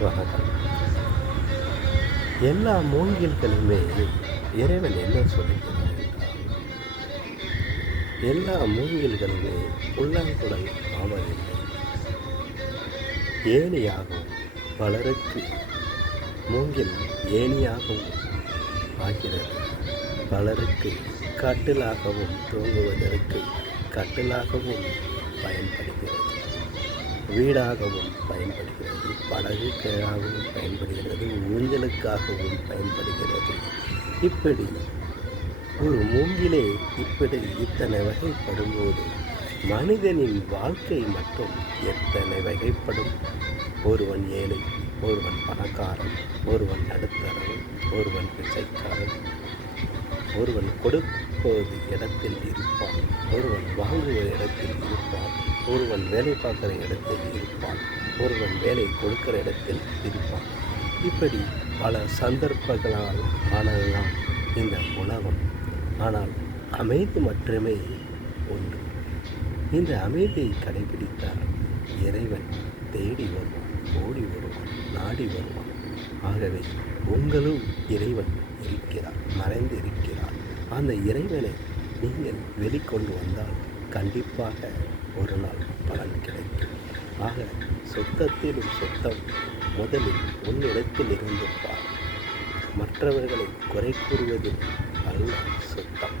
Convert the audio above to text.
வணக்கம். எல்லா மூங்கில்களுமே இறைவன் என்ன சொல்லுகிறார் என்றால், எல்லா மூங்கில்களுமே புல்லாங்குழல் ஆவதில்லை, ஏணியாகவும் பலருக்கு மூங்கில் ஏணியாகவும் ஆகிறது. பலருக்கு கட்டிலாகவும் தூங்குவதற்கு கட்டிலாகவும் பயன்படுகிறது, வீடாகவும் பயன்படுகிறது, படகுக்காகவும் பயன்படுகிறது, ஊஞ்சலுக்காகவும் பயன்படுகிறது. இப்படி ஒரு மூங்கிலே இப்படி இத்தனை வகைப்படும்போது மனிதனின் வாழ்க்கை மட்டும் எத்தனை வகைப்படும். ஒருவன் ஏழை, ஒருவன் பணக்காரன், ஒருவன் நடுத்தரவன், ஒருவன் பிச்சைக்காரன், ஒருவன் கொடுப்பது இடத்தில் இருப்பான், ஒருவன் வாங்குவது இடத்தில் இருப்பான், ஒருவன் வேலை பார்க்குற இடத்தில் இருப்பான், ஒருவன் வேலை கொடுக்கிற இடத்தில் இருப்பான். இப்படி பல சந்தர்ப்பங்களால் ஆனதுதான் இந்த உலகம். ஆனால் அமைதி மட்டுமே ஒன்று. இந்த அமைதியை கடைபிடித்தால் இறைவன் தேடி வருவான், ஓடி வருவான், நாடி வருவான். ஆகவே உங்களும் இறைவன் இருக்கிறார், மறைந்து இருக்கிறார். அந்த இறைவனை நீங்கள் வெளிக்கொண்டு வந்தால் கண்டிப்பாக ஒரு நாள் பலன் கிடைக்கும். ஆக சுத்தத்திலும் சுத்தம் முதலில் உன்னிடத்தில் இருந்து பார். மற்றவர்களை குறை கூறுவதில் அல்ல சுத்தம்.